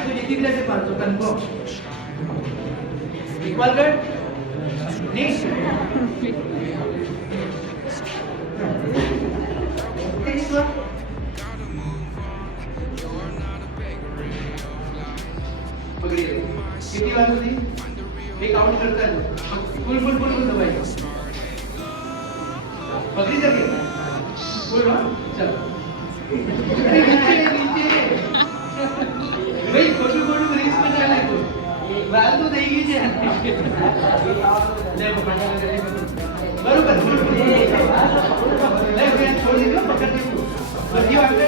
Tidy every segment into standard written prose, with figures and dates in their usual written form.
આ તો જીતી ગયા છે પાછો કન્ફર્મ ઇક્વલ કર નેક્સ્ટ નેક્સ્ટ વન પકડી લો કેટલી વાર સુધી એક કાઉન્ટ કરતા જો ફૂલ દબાઈ દો પકડી શકે ફૂલ નો ચલો નીચે ભાઈ ખોટું રીસ માં ચાલે તો વાત તો થઈ ગઈ છે બરોબર લે બેન છોડી દો પકડ દો બધી આગળ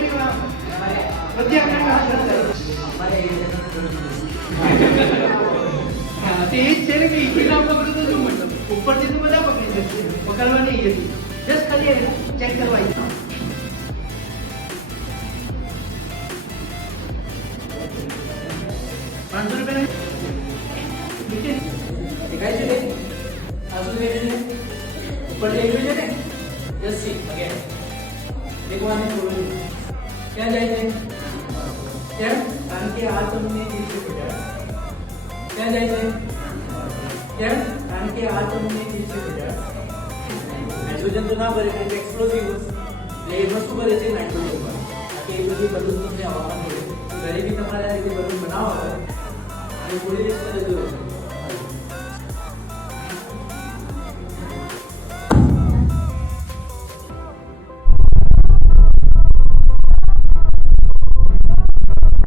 હા તે જ છે ને કે ઈથી ના પકડો તો શું મતલબ ઉપરથી તો બધા પકડી જશે પકડવા નહીં હતી જસ્ટ ખાલી ચેક કરવા ઈચ્છા 500 रुपये नीचे दिखाई दे आंसू दे दे ऊपर देख लीजिए ने जस्ट सी अगेन देखो आने छोड़ क्या जाए क्या कान के हाथ में नीचे पड़ा क्या जाए क्या कान के हाथ में नीचे पड़ा नाइट्रोजन तो ना भरे तो एक्सप्लोसिव ये वस्तु भरे છે નાઇટ્રોજન પર કે એ બધી બલૂન તમને હવામાં ઘરે બી તમારે આ રીતે બલૂન બનાવવા હોય અને થોડી રીતે